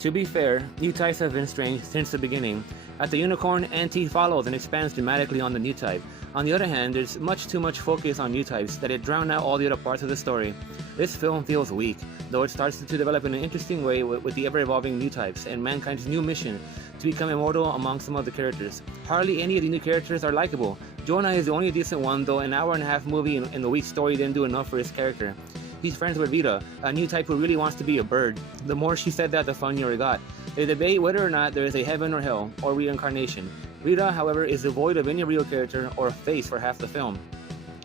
To be fair, new types have been strange since the beginning. At the Unicorn, NT follows and expands dramatically on the new type. On the other hand, there's much too much focus on new types that it drowned out all the other parts of the story. This film feels weak, though it starts to develop in an interesting way with the ever-evolving new types and mankind's new mission to become immortal among some of the characters. Hardly any of the new characters are likable. Jonah is the only decent one, though an hour-and-a-half movie and the weak story didn't do enough for his character. He's friends with Rita, a new type who really wants to be a bird. The more she said that, the funnier it got. They debate whether or not there is a heaven or hell, or reincarnation. Rita, however, is devoid of any real character or face for half the film.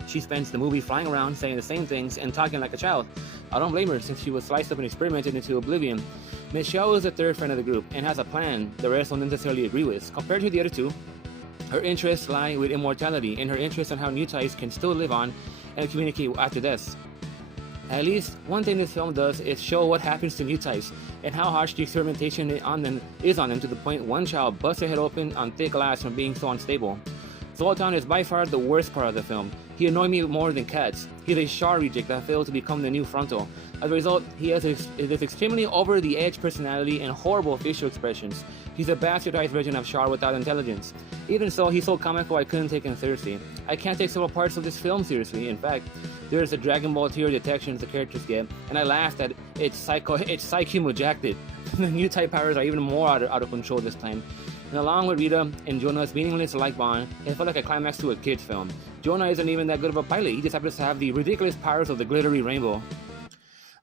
She spends the movie flying around saying the same things and talking like a child. I don't blame her, since she was sliced up and experimented into oblivion. Michelle is the third friend of the group and has a plan the rest don't necessarily agree with. Compared to the other two, her interests lie with immortality and her interest in how new types can still live on and communicate after death. At least, one thing this film does is show what happens to new types and how harsh the experimentation is on them to the point one child busts her head open on thick glass from being so unstable. Zoltan is by far the worst part of the film. He annoyed me more than Cats. He's a Char reject that failed to become the new Frontal. As a result, he has this extremely over-the-edge personality and horrible facial expressions. He's a bastardized version of Char without intelligence. Even so, he's so comical I couldn't take him seriously. I can't take several parts of this film seriously. In fact, there's a Dragon Ball tear detections the characters get, and I laughed at it's psycho-jacked. The new type powers are even more out of control this time. And along with Rita and Jonah's meaningless like bond, it felt like a climax to a kid's film. Jonah isn't even that good of a pilot, he just happens to have the ridiculous powers of the glittery rainbow.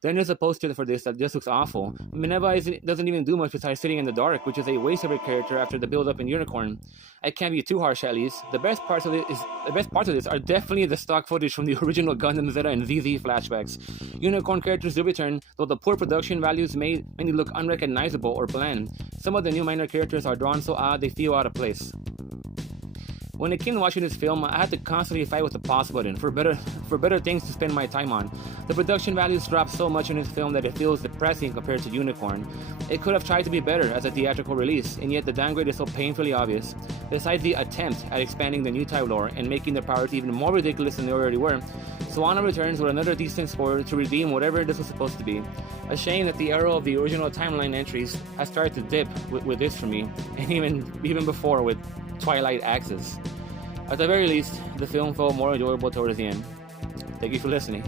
Then there's a poster for this that just looks awful. Minerva doesn't even do much besides sitting in the dark, which is a waste of her character after the build-up in Unicorn. I can't be too harsh at least. The best parts of this are definitely the stock footage from the original Gundam Zeta and ZZ flashbacks. Unicorn characters do return, though the poor production values made many look unrecognizable or bland. Some of the new minor characters are drawn so odd they feel out of place. When it came to watching this film, I had to constantly fight with the pause button for better things to spend my time on. The production values drop so much in this film that it feels depressing compared to Unicorn. It could have tried to be better as a theatrical release, and yet the downgrade is so painfully obvious. Besides the attempt at expanding the new type lore and making their powers even more ridiculous than they already were, Swana returns with another decent score to redeem whatever this was supposed to be. A shame that the arrow of the original timeline entries has started to dip with this for me, and even before with Twilight Axis. At the very least, the film felt more enjoyable towards the end. Thank you for listening.